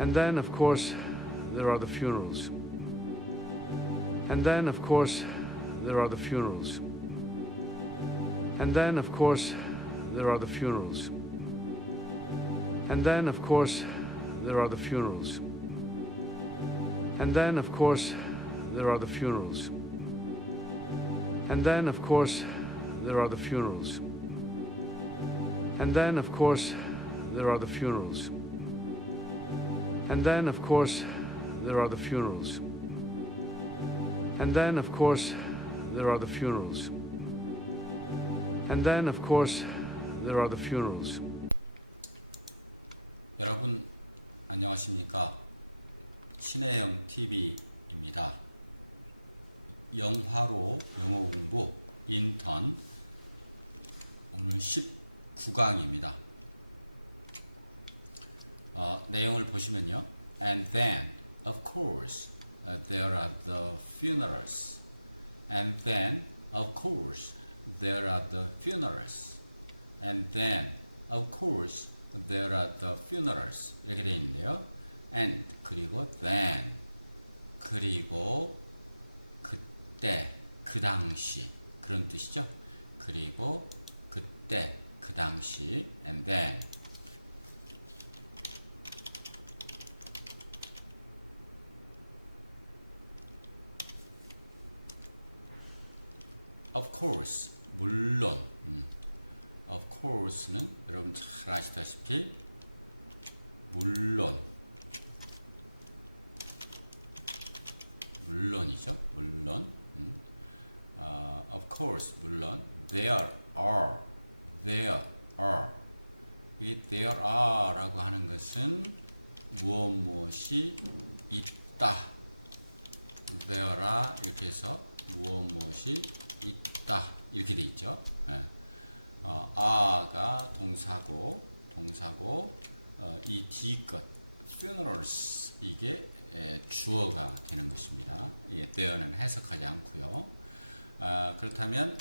And then, of course, there are the funerals. And then, of course, there are the funerals. And then, of course, there are the funerals. And then, of course, there are the funerals. And then, of course, there are the funerals. And then, of course, there are the funerals. And then, of course, there are the funerals. And then, of course, there are the funerals. And then, of course, there are the funerals. And then, of course, there are the funerals. 여러분 안녕하십니까? 신혜영 TV입니다. 영화로 영어 공부 인턴 오늘 19강입니다. 내용을 보시면요. And then, of course, there are the funerals. And then, of course, there are the funerals. And then, of course, there are the funerals. 이렇게 되어 있는데요. And, 그리고 then, 그리고 그때, 그 당시 그런 뜻이죠. 그리고 그때, 그 당시 and then of course, 물론 of course는 여러분 잘 아시다시피 물론이죠. 물론 of course, 물론 there are 이 there are 라고 하는 것은 무엇이 있다. there are 이렇게 해서 무엇이 있다 이렇게 돼 있죠. are가 동사고 이 뒤끝 funerals 이게 주어가 되는 것입니다. there는 해석하지 않고요. 그렇다면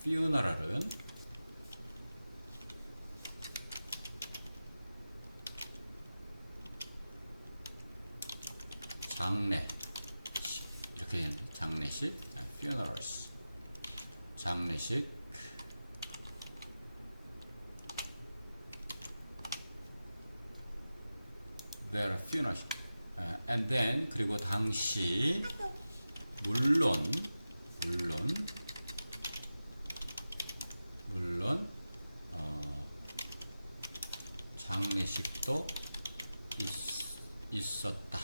funeral은 장례식 이렇게 되는데 장례식 funerals 장례식 there are funerals and then 그리고 당시 물론 장례식도 있었다.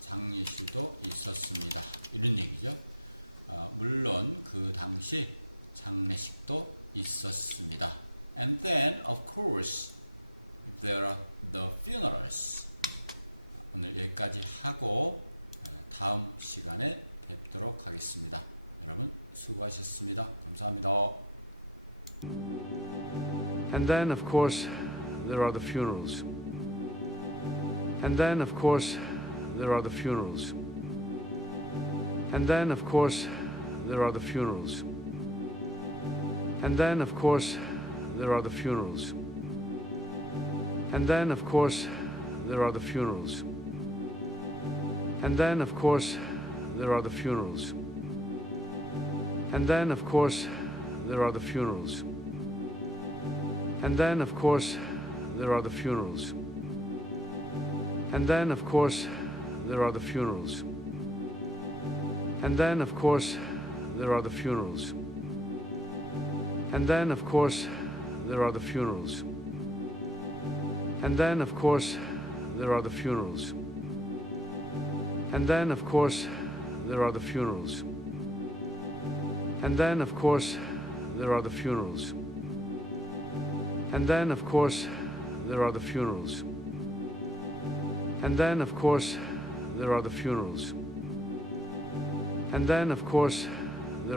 장례식도 있었습니다. 이런 얘기죠. 물론 그 당시 장례식도 있었습니다. And then, of course, there are the funerals. 오늘 여기까지 하고 다음 시간에 뵙도록 하겠습니다. 여러분 수고하셨습니다. 감사합니다. And then, of course, there are the funerals. And then, of course, there are the funerals. And then, of course, there are the funerals. And then, of course, there are the funerals. And then, of course, there are the funerals. And then, of course, there are the funerals. And then, of course, there are the funerals. And then, of course, there are the funerals. And then, of course, there are the funerals. And then, of course, there are the funerals. And then, of course, there are the funerals. And then, of course, there are the funerals. And then, of course, there are the funerals. And then, of course, there are the funerals. And then, of course, there are the funerals. And then, of course, there are the funerals. And then, of course,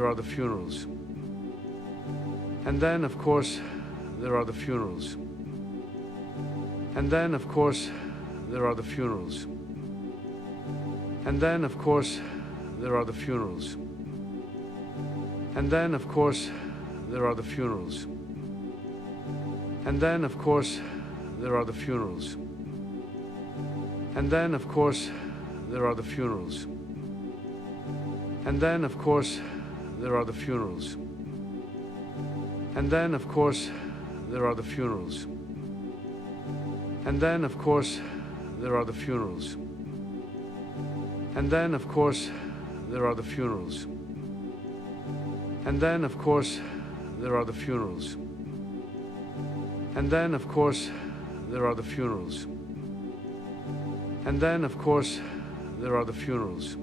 there are the funerals. And then, of course, there are the funerals. And then, of course, there are the funerals. And then, of course, there are the funerals. And then, of course, there are the funerals. And then, of course, there are the funerals. And then, of course, there are the funerals. And then, of course, there are the funerals. And then, of course, there are the funerals. And then, of course, there are the funerals. And then, of course, there are the funerals. And then, of course, there are the funerals. And then, of course, there are the funerals. And then, of course, there are the funerals.